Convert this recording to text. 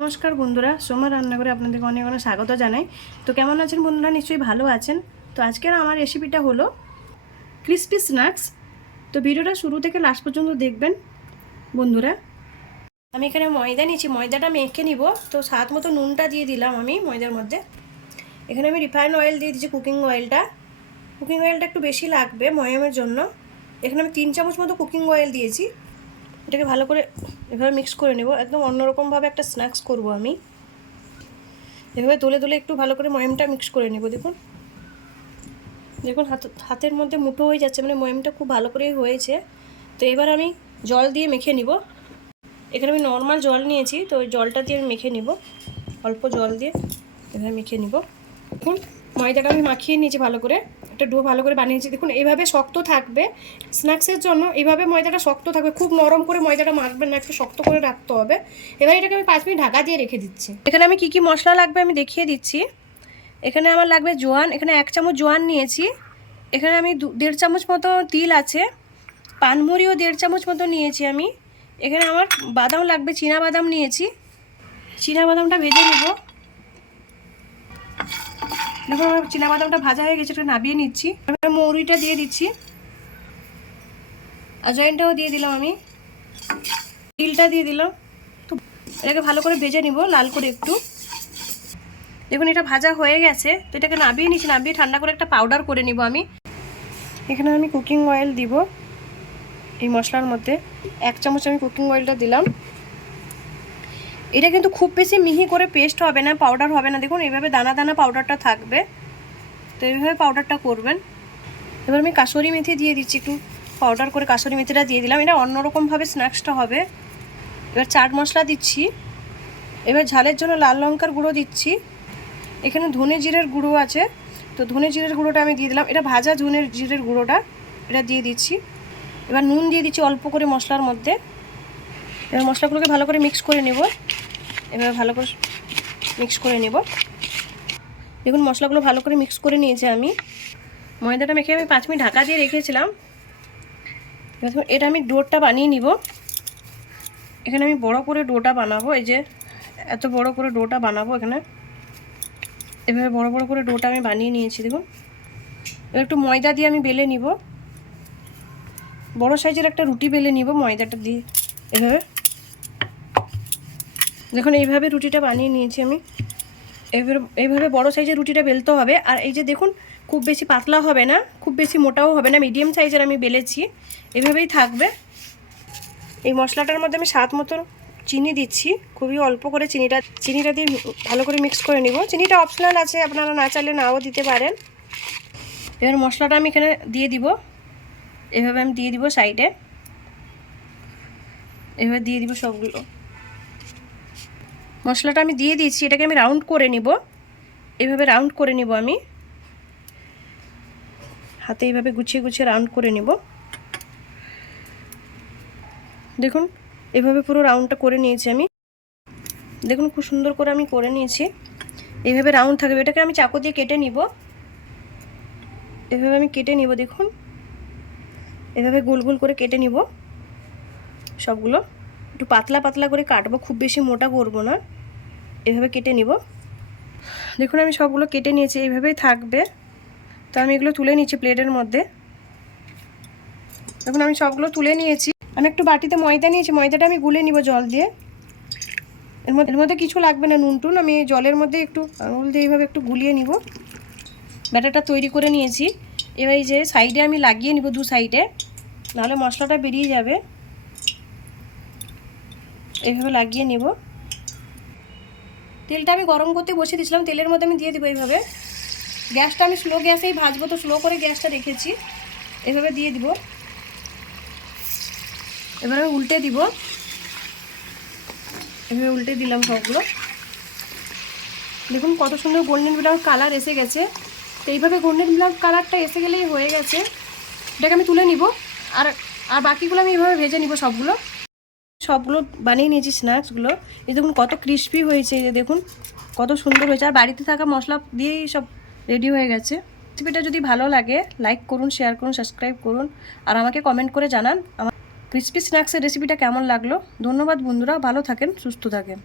নমস্কার বন্ধুরা, সোমা রান্নাঘরে আপনাদেরকে অনেক অনেক স্বাগত জানাই। তো কেমন আছেন বন্ধুরা? নিশ্চয়ই ভালো আছেন। তো আজকের আমার রেসিপিটা হলো ক্রিসপি স্ন্যাক্স। তো ভিডিওটা শুরু থেকে লাস্ট পর্যন্ত দেখবেন বন্ধুরা। আমি এখানে ময়দা নিয়েছি, ময়দাটা মেখে নিব। তো স্বাদ মতো নুনটা দিয়ে দিলাম আমি ময়দার মধ্যে। এখানে আমি রিফাইন অয়েল দিয়ে দিচ্ছি, কুকিং অয়েলটা একটু বেশি লাগবে ময়ামের জন্য। এখানে আমি 3 চামচ মতো কুকিং অয়েল দিয়েছি। এটাকে ভালো করে এভাবে মিক্স করে নেব। একদম অন্যরকমভাবে একটা স্ন্যাক্স করব আমি। এভাবে দলে দলে একটু ভালো করে ময়ামটা মিক্স করে নেব। দেখুন হাতের মধ্যে মুঠো হয়ে যাচ্ছে, মানে ময়ামটা খুব ভালো করেই হয়েছে। তো এবার আমি জল দিয়ে মেখে নিব। এখানে আমি নর্মাল জল নিয়েছি, তো ওই জলটা দিয়ে আমি মেখে নিব। অল্প জল দিয়ে এভাবে মেখে নিব। দেখুন ময়দাটা আমি মাখিয়ে নিয়েছি, ভালো করে একটা ডো ভালো করে বানিয়েছি। দেখুন এইভাবে শক্ত থাকবে স্ন্যাক্সের জন্য। এইভাবে ময়দাটা শক্ত থাকবে, খুব নরম করে ময়দাটা মাখবেন না, একটু শক্ত করে রাখতে হবে। এবার এটাকে আমি 5 মিনিট ঢাকা দিয়ে রেখে দিচ্ছি। এখানে আমি কি মশলা লাগবে আমি দেখিয়ে দিচ্ছি। এখানে আমার লাগবে জোয়ান, এখানে 1 চামচ জোয়ান নিয়েছি। এখানে আমি 1.5 চামচ মতো তিল আছে। পানমুড়িও 1.5 চামচ মতো নিয়েছি আমি। এখানে আমার বাদাম লাগবে, চীনা বাদাম নিয়েছি। চীনা বাদামটা ভেজে নেব। দেখুন আমার চীনা বাদামটা ভাজা হয়ে গেছে, এটা নামিয়ে নিচ্ছি। এবার মৌরিটা দিয়ে দিচ্ছি, আজওয়াইনটাও দিয়ে দিলাম আমি, তিলটা দিয়ে দিলাম। তো এটাকে ভালো করে ভেজে নিব লাল করে একটু। দেখুন এটা ভাজা হয়ে গেছে। তো এটাকে নামিয়ে নিচ্ছি, নামিয়ে ঠান্ডা করে একটা পাউডার করে নিব আমি। এখানে আমি কুকিং অয়েল দিব এই মশলার মধ্যে। 1 চামচ আমি কুকিং অয়েলটা দিলাম। এটা কিন্তু খুব বেশি মিহি করে পেস্ট হবে না, পাউডার হবে না। দেখুন এইভাবে দানা দানা পাউডারটা থাকবে। তো এইভাবে পাউডারটা করবেন। এবার আমি কাসুরি মেথি দিয়ে দিচ্ছি, একটু পাউডার করে কাসুরি মেথিটা দিয়ে দিলাম। এটা অন্যরকমভাবে স্ন্যাক্সটা হবে। এবার চাট মশলা দিচ্ছি। এবার ঝালের জন্য লাল লঙ্কার গুঁড়ো দিচ্ছি। এখানে ধনে জিরের গুঁড়ো আছে, তো ধনে জিরের গুঁড়োটা আমি দিয়ে দিলাম। এটা ভাজা ধনে জিরের গুঁড়োটা এটা দিয়ে দিচ্ছি। এবার নুন দিয়ে দিচ্ছি অল্প করে মশলার মধ্যে। এবার মশলাগুলোকে ভালো করে মিক্স করে নেব। এবার ভালো করে মিক্স করে নেব। দেখুন মশলাগুলো ভালো করে মিক্স করে নিয়েছি আমি। ময়দাটা মেখে আমি 5 মিনিট ঢাকা দিয়ে রেখেছিলাম। দেখুন এটা আমি ডোটা বানিয়ে নিব। এখানে আমি বড় করে ডোটা বানাবো। এই যে এত বড় করে ডোটা বানাবো এখানে। এভাবে বড় বড় করে ডোটা আমি বানিয়ে নিয়েছি। দেখুন এবার একটু ময়দা দিয়ে আমি বেলে নিব। বড় সাইজের একটা রুটি বেলে নিব ময়দাটা দিয়ে। দেখুন এইভাবে রুটিটা বানিয়ে নিয়েছি আমি। এইভাবে বড় সাইজের রুটিটা বেলতে হবে। আর এই যে দেখুন খুব বেশি পাতলা হবে না, খুব বেশি মোটাও হবে না, মিডিয়াম সাইজের আমি বেলেছি। এভাবেই থাকবে। এই মশলাটার মধ্যে আমি স্বাদ মতো চিনি দিচ্ছি, খুবই অল্প করে চিনিটা দিয়ে ভালো করে মিক্স করে নিব। চিনিটা অপশনাল আছে, আপনারা না চাইলে নাও দিতে পারেন। এবার মশলাটা আমি এখানে দিয়ে দিব। এভাবে আমি দিয়ে দিব সাইডে। এভাবে দিয়ে দিব সবগুলো। মশলাটা আমি দিয়ে দিয়েছি, এটাকে আমি রাউন্ড করে নিব। এভাবে রাউন্ড করে নিব আমি হাতে, এইভাবে গুছিয়ে গুছিয়ে রাউন্ড করে নিব। দেখুন এভাবে পুরো রাউন্ডটা করে নিয়েছি আমি। দেখুন খুব সুন্দর করে আমি করে নিয়েছি। এইভাবে রাউন্ড থাকবে। এটাকে আমি চাকু দিয়ে কেটে নিব। এভাবে আমি কেটে নিব। দেখুন এভাবে গোল গোল করে কেটে নিব সবগুলো। একটু পাতলা পাতলা করে কাটবো, খুব বেশি মোটা করব না। এভাবে কেটে নিব। দেখুন আমি সবগুলো কেটে নিয়েছি, এইভাবেই থাকবে। তো আমি এগুলো তুলে নিচ্ছি প্লেটের মধ্যে। দেখুন আমি সবগুলো তুলে নিয়েছি। আমি একটু বাটিতে ময়দা নিয়েছি, ময়দাটা আমি গুলে নিব জল দিয়ে। এর মধ্যে কিছু লাগবে না, নুন টুন। আমি জলের মধ্যে একটু আঙুল দিয়ে এইভাবে একটু গুলিয়ে নিব। ব্যাটারটা তৈরি করে নিয়েছি। এবার এই যে সাইডে আমি লাগিয়ে নিব, 2 সাইডে, নাহলে মশলাটা বেরিয়ে যাবে। এইভাবে লাগিয়ে নিব। তেলটা আমি গরম করতে বসিয়ে দিয়েছিলাম, তেলের মধ্যে আমি দিয়ে দেবো এইভাবে। গ্যাসটা আমি স্লো গ্যাসেই ভাজবো, তো স্লো করে গ্যাসটা রেখেছি। এভাবে দিয়ে দিব। এবার আমি উল্টে দিব। এভাবে উল্টে দিলাম সবগুলো। দেখুন কত সুন্দর গোল্ডেন ব্রাউন কালার এসে গেছে। তো এইভাবে গোল্ডেন ব্রাউন কালারটা এসে গেলেই হয়ে গেছে। এটাকে আমি তুলে নিব। আর বাকিগুলো আমি এইভাবে ভেজে নিব সবগুলো বানিয়ে নিয়েছি স্ন্যাক্সগুলো। এই দেখুন কত ক্রিস্পি হয়েছে, এই যে দেখুন কত সুন্দর হয়েছে। আর বাড়িতে থাকা মশলা দিয়েই সব রেডি হয়ে গেছে। রেসিপিটা যদি ভালো লাগে লাইক করুন, শেয়ার করুন, সাবস্ক্রাইব করুন। আর আমাকে কমেন্ট করে জানান আমার ক্রিস্পি স্ন্যাক্সের রেসিপিটা কেমন লাগলো। ধন্যবাদ বন্ধুরা, ভালো থাকেন, সুস্থ থাকেন।